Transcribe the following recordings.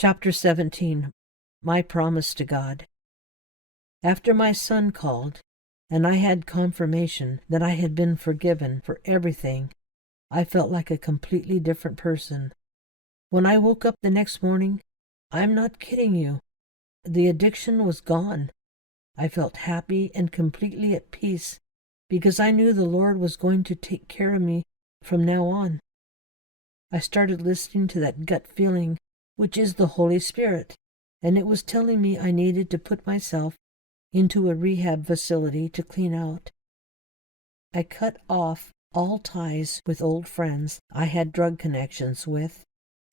Chapter 17. My Promise to God. After my son called, and I had confirmation that I had been forgiven for everything, I felt like a completely different person. When I woke up the next morning, I'm not kidding you, the addiction was gone. I felt happy and completely at peace because I knew the Lord was going to take care of me from now on. I started listening to that gut feeling, which is the Holy Spirit, and it was telling me I needed to put myself into a rehab facility to clean out. I cut off all ties with old friends I had drug connections with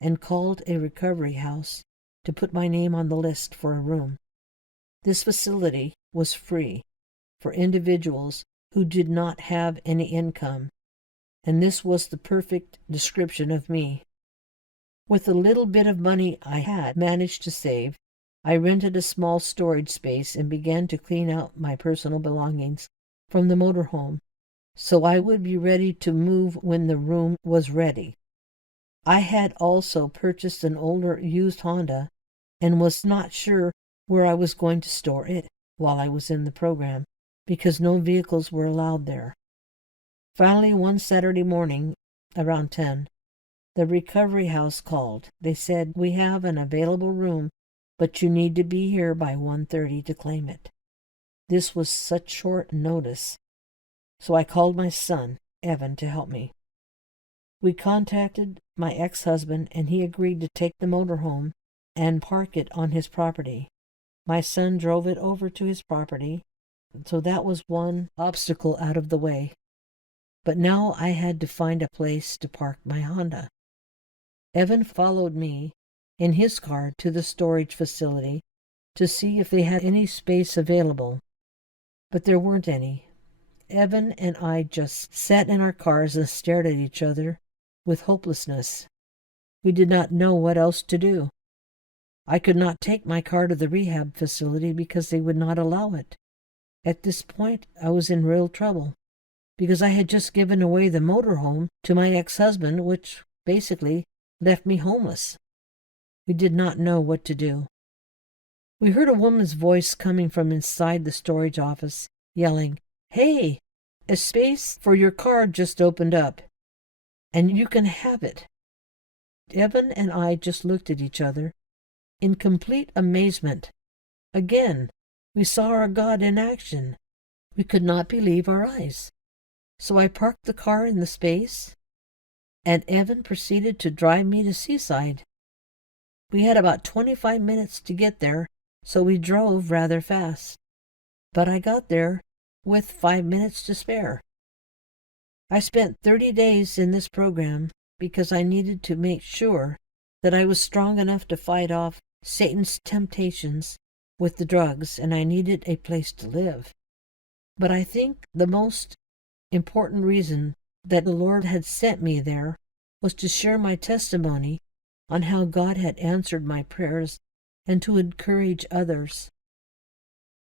and called a recovery house to put my name on the list for a room. This facility was free for individuals who did not have any income, and this was the perfect description of me. With the little bit of money I had managed to save, I rented a small storage space and began to clean out my personal belongings from the motorhome, so I would be ready to move when the room was ready. I had also purchased an older used Honda and was not sure where I was going to store it while I was in the program, because no vehicles were allowed there. Finally, one Saturday morning, around 10, the recovery house called. They said, "We have an available room, but you need to be here by 1:30 to claim it." This was such short notice, so I called my son, Evan, to help me. We contacted my ex-husband, and he agreed to take the motorhome and park it on his property. My son drove it over to his property, so that was one obstacle out of the way. But now I had to find a place to park my Honda. Evan followed me in his car to the storage facility to see if they had any space available, but there weren't any. Evan and I just sat in our cars and stared at each other with hopelessness. We did not know what else to do. I could not take my car to the rehab facility because they would not allow it. At this point, I was in real trouble because I had just given away the motorhome to my ex-husband, which basically left me homeless. We did not know what to do. We heard a woman's voice coming from inside the storage office, yelling, "Hey, a space for your car just opened up, and you can have it." Evan and I just looked at each other in complete amazement. Again, we saw our God in action. We could not believe our eyes. So I parked the car in the space, and Evan proceeded to drive me to Seaside. We had about 25 minutes to get there, so we drove rather fast. But I got there with 5 minutes to spare. I spent 30 days in this program because I needed to make sure that I was strong enough to fight off Satan's temptations with the drugs, and I needed a place to live. But I think the most important reason that the Lord had sent me there was to share my testimony on how God had answered my prayers and to encourage others.